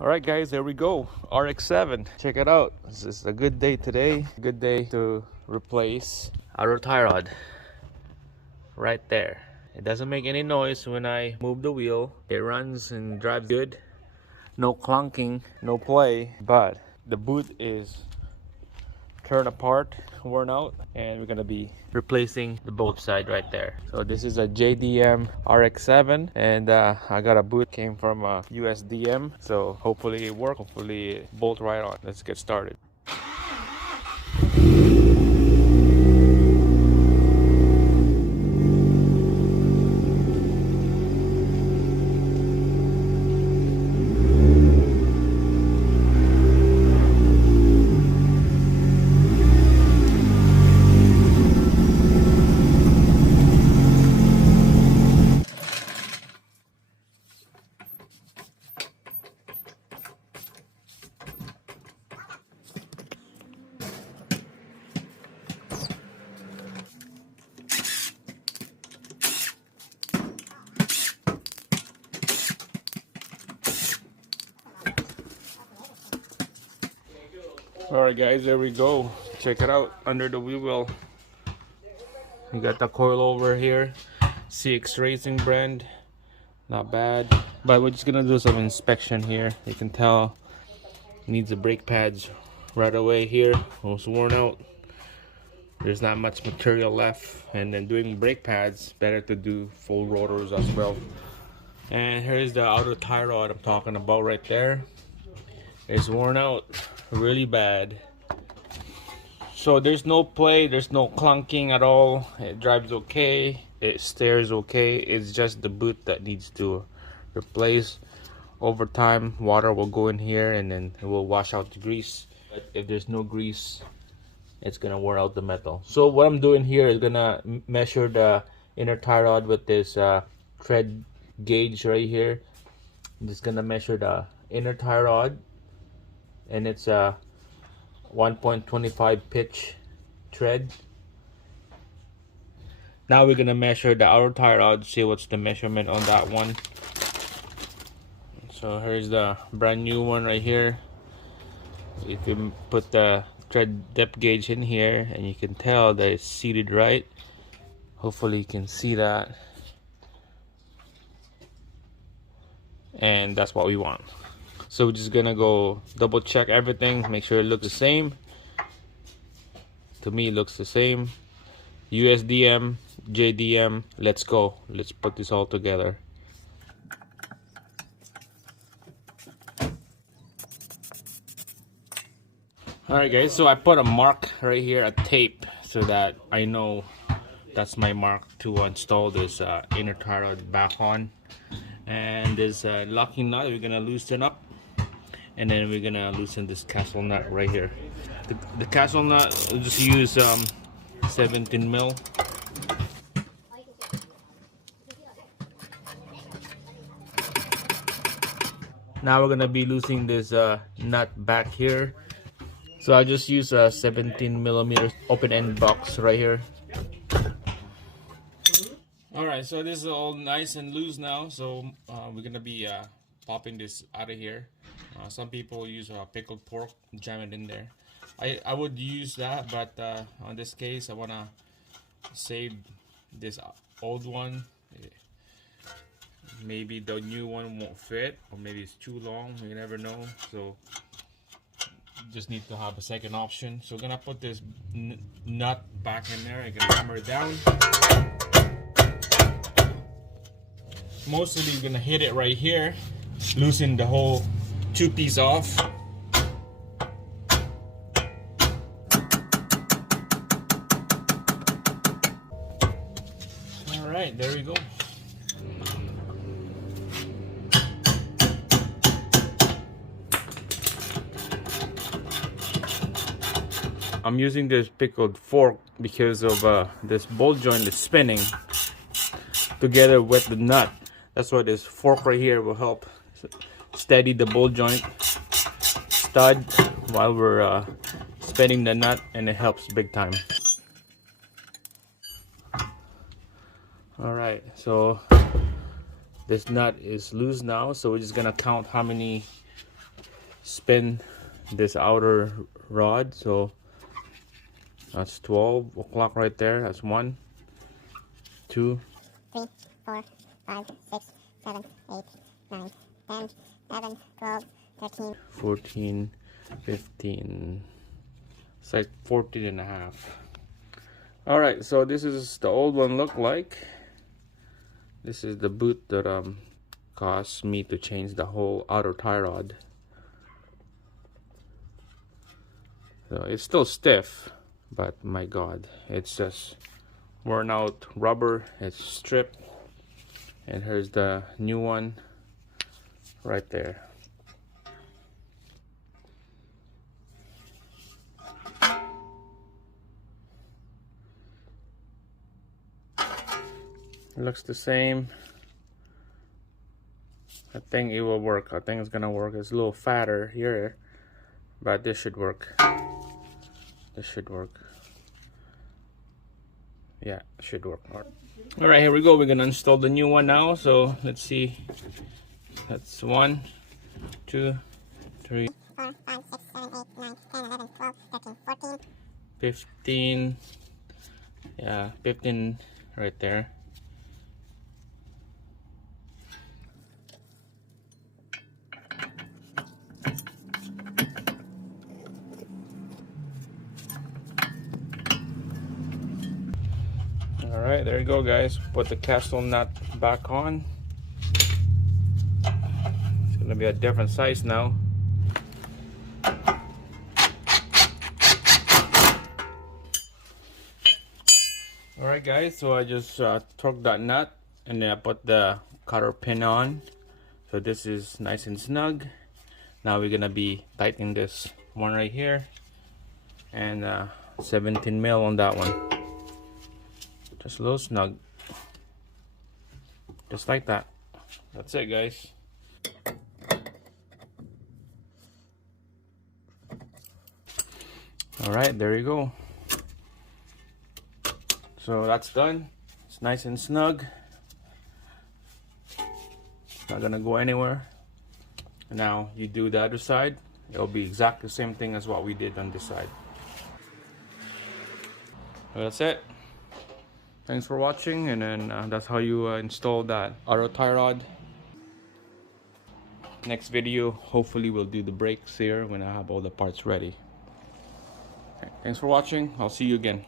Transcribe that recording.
Alright guys, there we go. Rx7. Check it out. This is a good day today. Good day to replace our tie rod. Right there. It doesn't make any noise when I move the wheel. It runs and drives good. No clunking, no play. But the boot is torn apart, worn out, and we're gonna be replacing the both side right there. So this is a JDM Rx7, and I got a boot, came from a Usdm, so hopefully it works, hopefully it bolt right on. Let's get started. Alright guys, there we go. Check it out, under the wheel well. We got the coil over here, CX Racing brand, not bad. But we're just gonna do some inspection here. You can tell needs the brake pads right away here. It was worn out. There's not much material left, and then doing brake pads, better to do full rotors as well. And here's the outer tie rod I'm talking about right there. It's worn out really bad. So there's no play, there's no clunking at all. It drives okay, it steers okay. It's just the boot that needs to replace. Over time, water will go in here and then it will wash out the grease. But if there's no grease, it's gonna wear out the metal. So what I'm doing here is gonna measure the inner tie rod with this tread gauge right here. I'm just gonna measure the inner tie rod, and it's a 1.25 pitch tread. Now we're gonna measure the outer tie rod, see what's the measurement on that one. So here's the brand new one right here. If you put the tread depth gauge in here, and you can tell that it's seated right. Hopefully you can see that. And that's what we want. So we're just gonna go double check everything, make sure it looks the same. To me it looks the same. USDM, JDM, let's go. Let's put this all together. Alright guys, so I put a mark right here, a tape, so that I know that's my mark to install this inner tie rod back on. And this locking nut we're gonna loosen up, and then we're gonna loosen this castle nut right here. The castle nut, we'll just use 17 mil. Now we're gonna be loosening this nut back here. So I just use a 17 millimeter open end box right here. Alright, so this is all nice and loose now, so we're gonna be popping this out of here. Some people use pickled pork, jam it in there. I would use that, but on this case I wanna save this old one. Maybe the new one won't fit, or maybe it's too long, you never know. So just need to have a second option. So we're gonna put this nut back in there. I can hammer it down. Mostly you're gonna hit it right here, loosen the whole two piece off. All right, there we go. I'm using this pickled fork because of this bolt joint is spinning together with the nut. That's why this fork right here will help steady the bolt joint stud while we're spinning the nut, and it helps big time. Alright, so this nut is loose now, so we're just gonna count how many spin this outer rod. So that's 12 o'clock right there. That's 1, 2, 3, 4, 5, 6, 7, 8, 9, 10, 11, 12, 13, 14, 15. It's like 14 and a half. All right, so this is the old one look like. This is the boot that cost me to change the whole outer tie rod. So it's still stiff, but my god, it's just worn out rubber. It's stripped, and here's the new one right there. It looks the same. I think it will work. I think it's gonna work. It's a little fatter here, but this should work. This should work. Yeah, it should work. All right, here we go. We're gonna install the new one now. So let's see. That's 1, 2, 3, 4, 5, 6, 7, 8, 9, 10, 11, 12, 13, 14, 15. Yeah, 15 right there. All right, there you go, guys. Put the castle nut back on. It's gonna be a different size now. All right, guys. So I just torqued that nut, and then I put the cotter pin on. So this is nice and snug. Now we're gonna be tightening this one right here, and 17 mil on that one. Just a little snug, just like that. That's it, guys. All right, there you go. So that's done. It's nice and snug. It's not gonna go anywhere. Now you do the other side. It'll be exactly the same thing as what we did on this side. Well, that's it. Thanks for watching, and then that's how you install that auto tie rod. Next video, hopefully we'll do the brakes here when I have all the parts ready. Okay, thanks for watching. I'll see you again.